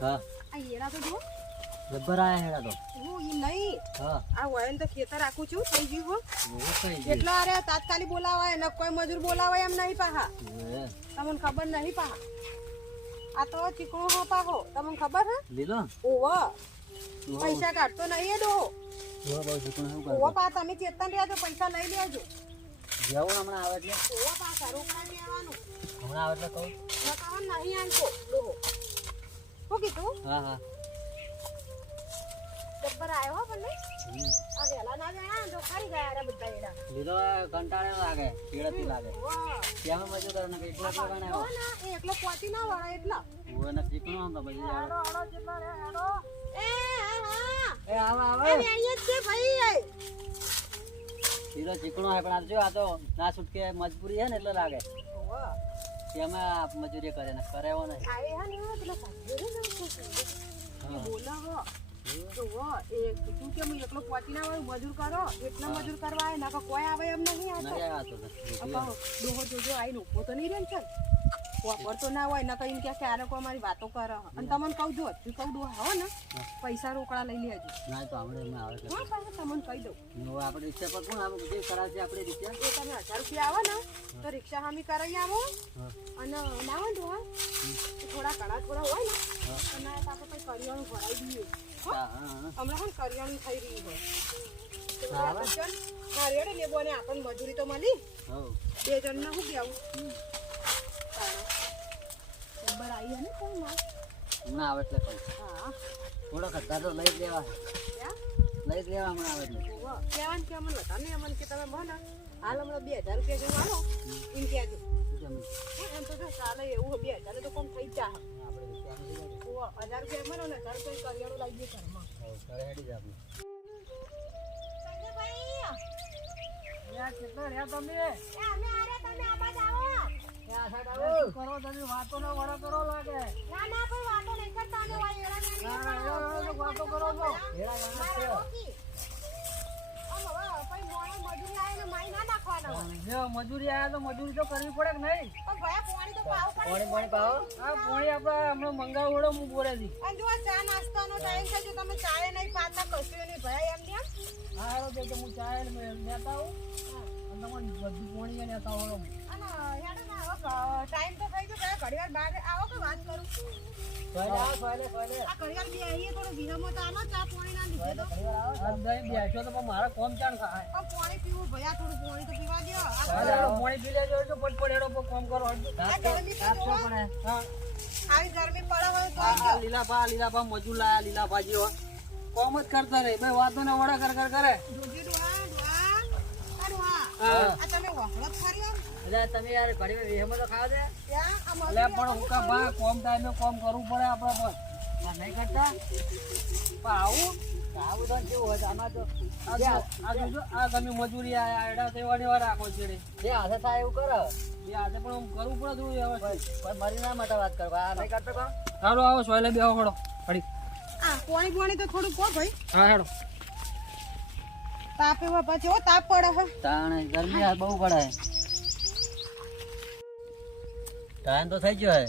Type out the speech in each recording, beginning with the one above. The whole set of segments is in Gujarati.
હા. આ એડા તો જો. જબ્બર આયા હેડા તો. હું ઈ નહીં. હા. આ વયન તો ખેતર રાખું છું થઈ ગયું હો. એટલા અરે તાત્કાલિક બોલાવાય ને કોઈ મજૂર બોલાવાય એમ નહીં પાહા. તમને ખબર નહીં પાહા. આ તો ચીકણું હો પાહો. તમને ખબર હે? ઓવા. પૈસા કાઢતો નહીં એ ડો. ઓહો, બહુ ચીકણું શું ઓવા? પા તમે ચેતન છો પૈસા લઈ લેજો. જેવું હમણાં આવે એટલે. ઓવા રોકડા લેવાનું. હમણાં આવે એટલે કહું. નહીં ડોહો. શું કીધું? હા હા. જબ્બર આવ્યો હો ભલે આ વહેલા ના ગયા તો ખાઈ ગયા રે બધા એડા લીધો કંટાળે લાગે ચીડતી લાગે. ત્યાં મજો કરે ને એકલો એકલો ગણે જો ના એ એકલો પહોંચી ના વાળા એટલા. હું એને ચીકણું આમ તો પછી. આડો હેડો હેડો જેટલા રે હેડો. એ હા હા. એ આવે આવે. એ અહીંયા છે ભાઈ લીધો ચીકણો હોય પણ આ જો આ તો ના છૂટકે મજબૂરી છે ને એટલે લાગે. ઓવા એમાં મજૂરી કરે ને કરે એવો નહીં. આ એ હા ને. બોલાવો જોવો એ કીધું કે હું. એકલો પહોંચી ના વળું મજૂર કરો. એટલા મજૂર કરવા આવે ના કોઈ આવે એમ નહીં આવતો. તો. ડોહો જોજો આઈને ઊભો તો નહીં રહે ને ચાલ. વાપર તો ના હોય ના એમ કે ક્યારે કો અમારી વાતો કરે. અને તમને કહું જો તું કહું દો હો ને. પૈસા રોકડા લઈ લેજો ના તો આવડે એમાં આવે હા પાછા તમને કહી દઉં. આપણે રિક્ષા પર કોણ આમ જે કરાવશે આપણે રિક્ષા. એ તમે હજાર રૂપિયા આવો ને તો રિક્ષા હામી કરાવી આવો. અને ના હોય તો થોડા ઘણા થોડા હોય ને. અને આપણે કઈ કરિયાણું ભરાઈ દઈએ હમણાં હું કરિયાણું થઈ રહ્યું હોય તો લેવો આવે. રેડે લેબો ને આપણને મજૂરી તો મળી. બે જણને શું કહેવું આવી ને ફોનમાં? હમણાં આવે એટલે કહું હા. થોડોક હજાર તો લઈ જ લેવા. લઈ જ લેવા હમણાં આવે એટલે. કહેવાનું કે અમને હતા નહીં અમને કે તમે મને. હાલ હમણાં બે હજાર રૂપિયા જેવું આલો. એમ કહેજો. એમ તો જો ચાલે એવું બે હજાર તો કોમ થઈ જ. હજાર રૂપિયા મળો ને ઘર રૂપિયા કરિયાણું દઈએ ઘરમાં. ઘરે હેડી જા આપણે. કેટલા રહ્યા તમે? અમે આરે તમે આબાદ આવો. તમે વાતો ને વાતો નહીં કરો છો જ છે. જો મજૂરી આયા તો મજૂરી તો કરવી પડે કે નહીં પાણી પાણી પાવો પોણી આપણે હમણાં મંગાવડો હું બોલે છી હા હારો કે હું ચાય ને લેતા આવું અને બધું પોણી લેતા આવો ટાઈમ તો થઈ ગયો ઘડી વાર બહાર આવો કે વાત કરું સોયલે આવો, સોયલે, સોયલે. આ ઘડી બે આવીએ થોડો વિરમો તો આનો ચા પાણી ના લીધે તો ઘડીવાર આવો. આ દહીં બેઠો તો મારા કોમ ચાણ ખાય પણ પાણી પીવું ભયા થોડું પાણી તો પીવા દો આ હાલો, પી લેજો તો પટ હેડો પર કોમ કરો હળજો. તાપ તો- તાપ તો પણ હે. હા આવી ગરમી પડે હોય તો લીલાભા લીલાભા મજૂર લાયા લીલાભા જેવા કોમ જ કરતા રહે ભાઈ વાતો ને વડા કર કર કરે આ હા તમે વખડત ખરી? આમ તમે યાર ઘડીવાર વેહેમાં તો ખાવા દે. ત્યાં આ મજૂરી એટલે પણ હુકા બા કોમ ટાઈમે કોમ કરવું પડે આપણે પણ. આ નહીં કરતા? પણ આવું? આવું તો કેવું હોય આમાં તો આ આ જોજો આ તમે મજૂરી આયા એડા તેવાની વાર રાખો છેડે જે હાથે થાય એવું કરો. એ આજે પણ આમ કરવું પડે થોડું વ્યવસ્થિત મરી ના માટે વાત કરો. આ નહીં કરતો હાલો આવો સોયલે બેહો હળો હળી આ પાણી પાણી તો થોડું કહો ભાઈ. હા હેડો. તાપ એવા પછી ઓ તાપ પડે હે. તાણે ગરમી આ બહુ પડે. ટાઈમ તો થઈ ગયો હે.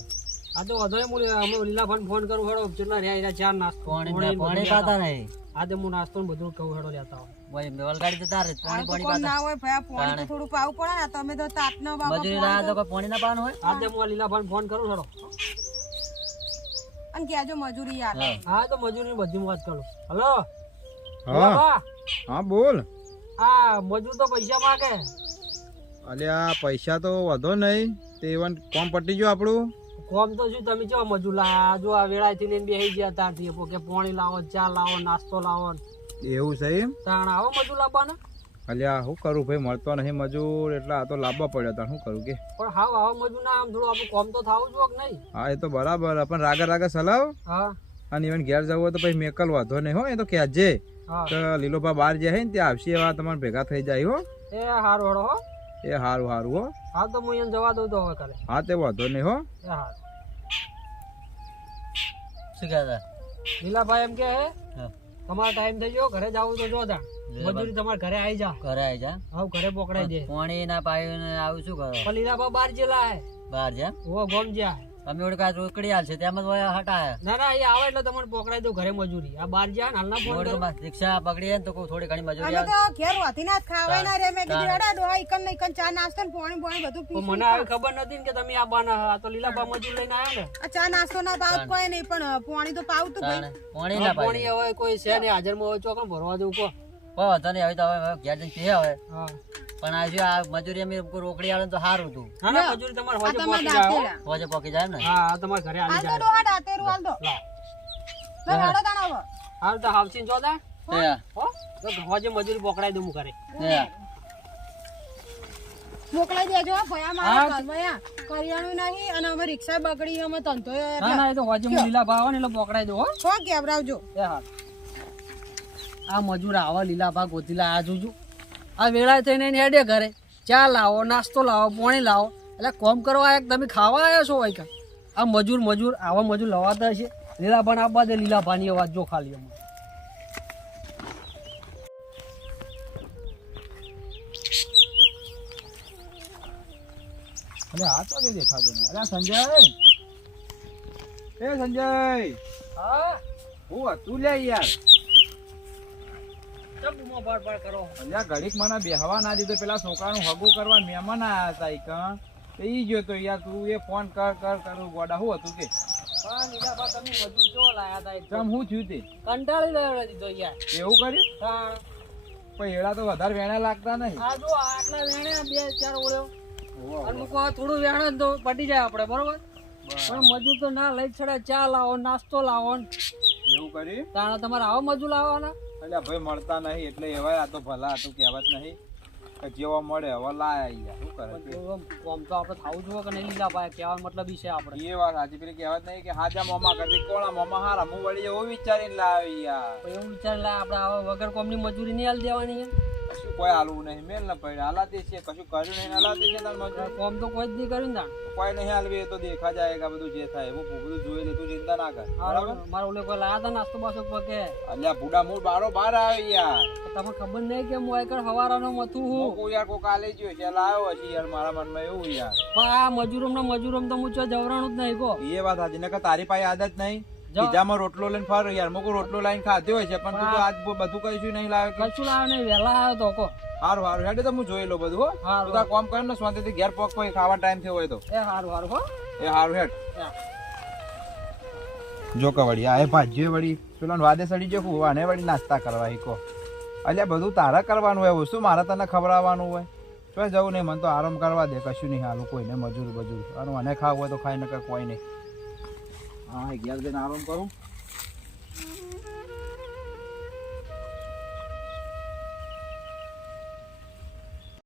આ તો વધારે હું અમે લીલા ફોન કરું હેડો જેટલા રહ્યા એના ચાર નાસ્તો. પાણી પાણી પાતા નહીં. આજે હું નાસ્તો બધું કહું હેડો લેતા આવો. ભાઈ મેવલ ગાડી તો તારે પાણી પાણી પાતા ના હોય ભાઈ પાણી તો થોડું પાવું પડે ને તમે તો તાપ નો બાબા મજૂરી લાયા તો પાણી ના પાવાનું હોય? આજે હું લીલા ફોન ફોન કરું હેડો. અને આજે મજૂરી યાર હા. હા તો મજૂરી બધી વાત કરું. હલો? હા. હા બોલ. આ મજૂર તો પૈસા માગે. અલ્યા પૈસા તો વધો નહીં. તે ઇવન કોમ પટી ગયો આપણું? કોમ તો શું તમે જો મજૂર લાયા? જો આ વેળાથી ને બેસી ગયા ત્યારથી. કે પાણી લાવો ચા લાવો નાસ્તો લાવો. એવું છે એમ? તાણ આવો મજૂર લાવવાના? અલ્યા શું કરું ભાઈ? મળતો નહીં મજૂર. એટલે આ તો લાવવા પડ્યો હતા શું કરું કે? પણ હાવ આવા મજૂર ના આમ થોડું આપણું કોમ તો થવું જોક કે નહીં. હા એ તો બરાબર. પણ રાગે રાગે સલાવ? હા. અને ઇવન ઘેર જવું હોય તો પછી મેકલ વાંધો નહીં હો. એ તો કહેજે. તો લીલોભા બહાર જાય ને ત્યાં આવશે એવા તમારે ભેગા થઈ જાય હો. એ હારું હળો હો. એ હારું સારું હો. હા તો હું એને જવા દઉં તો હવે કાલે. હા તે વાંધો નહીં હો. એ હારું. શું કહેતા? લીલાભાઈ એમ કે હે. તમારો ટાઈમ થઈ ગયો ઘરે જાવું તો જો તા મજૂરી તમારે ઘરે આવી જા. ઘરે આવી જા. હા ઘરે પકડાઈ દે પાણી ના પાયો ને આવું શું કરો? લીલાભાઈ બાર જેલા હે. બહાર જા. ઓ ગોમ જ્યા. તમે ઓળખ આ રોકડી આલ છે તેમ જ હોય હટાય. ના ના એ આવે એટલે તમને પકડાઈ દઉં ઘરે મજૂરી. આ બાર જ્યાં હાલના ફોન કરો. બસ રિક્ષા પકડી તો કોઈ થોડી ઘણી મજૂરી આવે. તો ઘેર વાથી ના જ ખાવાય ના રે મે કીધું અડા ડોહા ઈકન ને ઇકન ચા નાસ્તો ને પાણી પાણી બધું પી મને આવી ખબર નથી કે તમે આ બાના આ તો લીલા બા મજૂર લઈને આવ્યા ને? આ ચા નાસ્તો ના પાવ કોઈ નહીં પણ પાણી તો પાવ તું ભાઈ. પાણી ના પાણી હવે કોઈ છે ને હાજરમાં હોય ચોકન ભરવા દેવું કહો. કોઈ વાંધો નહીં હવે તો હવે ઘેર જઈને પીએ હવે પણ આ જો આ મજૂરી અમે રોકડી આવે તો સારું હતું. ના ના મજૂરી તમારે હોજે પોકી જાય હોજે પોકી જાય ને? હા આ તમારે ઘરે આવી આ તો જાય. ડોહા દાંતેરું હાલ દો. લે. હેડો તાણ હાલ તો હાવસી જો દા હો. તો હોજે મજૂરી પકડાઈ દઉં હું ઘરે. મોકલાઈ દેજો ભયા મારા ભયા કરિયાણું નહીં અને અમે રિક્ષા બગડી અમે તંતો ના ના એ તો હોજે લીલા ભાવ ને એટલે પકડાઈ દો હો. છો કેવરાવજો એ હા. આ મજૂર આવા લીલા ભાગ ગોતીલા આ જોજો. આ વેળા થઈને એને હેડે ઘરે. ચા લાવો નાસ્તો લાવો પાણી લાવો. એટલે કોમ કરવા એક તમે ખાવા આવ્યા છો હોય કા આ મજૂર મજૂર આવા મજૂર લવાતા છે લીલા આપવા દે લીલા ભાની અવાજ જો ખાલી અમારે અરે આ તો કઈ દેખાતો નહીં. અરે સંજય. એ સંજય. હા? હું હતું લે યાર. બૂમો પાડ પાડ કરો અલ્યા ઘડીક મને બેહવા ના દીધો. પેલા છોકરાનું હગું કરવા મહેમાન આયા હતા ઈ તો ઈ ગયો તો યાર તું એ ફોન કર કર કરું ગોડા હું હતું કે? હા લીલા ભા તમે મજૂર જો લાયા તા એક. હું થયું તે? કંટાળી લેવડે દીધો યાર. એવું કર્યું? હા. એડા તો વધારે વેણા લાગતા નહીં. આટલા વેણ્યા બે ચાર ઓળ્યો. અને આ થોડું વેણ તો પટી જાય આપણે બરોબર? પણ મજૂર તો ના લઈ છડે ચા લાવો નાસ્તો લાવો. ને એવું કરી તારા તમારે આવો મજૂર લાવવાના? અલ્યા ભાઈ મળતા નહીં એટલે એવાય આ તો ભલા હતું કહેવત નહીં. કે જેવા મળે હવે લાયા યાર શું કરે આમ કોમ તો આપણે થાવું જોઈએ કે નહીં લીલા ભાઈ? કહેવા મતલબ છે આપણે. એ વાત સાચી પેલી કહેવત નહીં કે હાજા મામા કરતી કોણા મામા હારા હું વળી એવું વિચારીને લાવી યાર. એવું વિચારી લે આપણે આવા વગર કોમની મજૂરી નહીં હાલ દેવાની છે. કશું કોઈ હાલવું નહીં. મેલ ન પડે. હાલાતી છે કશું કર્યું નહીં. હાલાતી છે તાર મજૂર. કોમ તો કોઈ જ નહીં કર્યું ને કોઈ નહીં હાલવી એ તો દેખા જાય બધું જે થાય. હું બધું જોઈ લે તું ચિંતા ના કર. બરાબર? મારા ઓલે કોઈ લાયા તા નાસ્તો બાસ્તો પકે અલ્યા બુડા મૂળ બારો બાર આવે યાર. તમને ખબર નહીં કે હું આગળ હવારાનો મથું હું? કોઈ યાર કોઈ કાલે ગયો છે. લાયો હશે યાર મારા મનમાં એવું યાર. પણ આ મજૂરોમ ના મજૂરોમ તો હું ચો જવરાણું જ નહીં કો એ વાત સાચી. નકર તારી પાસે આદત નહીં. બીજામાં રોટલો લઈને ફરો યાર. મોકું રોટલો લઈને ખાધો હોય છે પણ તું આજ બધું કહીશું નહીં લાવે કશું લાવે નહીં વહેલા આવ્યો તો કો. હારું હારું. હેડે તો હું જોઈ લો બધું હો. તું તાર કામ ને શાંતિથી ઘેર પોક કોઈ ખાવા ટાઈમ થયો હોય તો. એ હારું હારું હો. એ હારું હેડ. હા. જો કે વળી આ એ ભાજીઓ વળી પેલો વાદે સડી જો આને વળી નાસ્તા કરવા ઈકો અલ્યા બધું તારા કરવાનું હોય શું મારે તને ખવડાવવાનું હોય. તો જવું નહીં મને તો આરામ કરવા દે કશું નહીં હાલું કોઈને મજૂર બજૂર. અને મને ખાવું હોય તો ખાઈ નકર કોઈ નહીં. હા ઘેર જઈને આરામ કરું.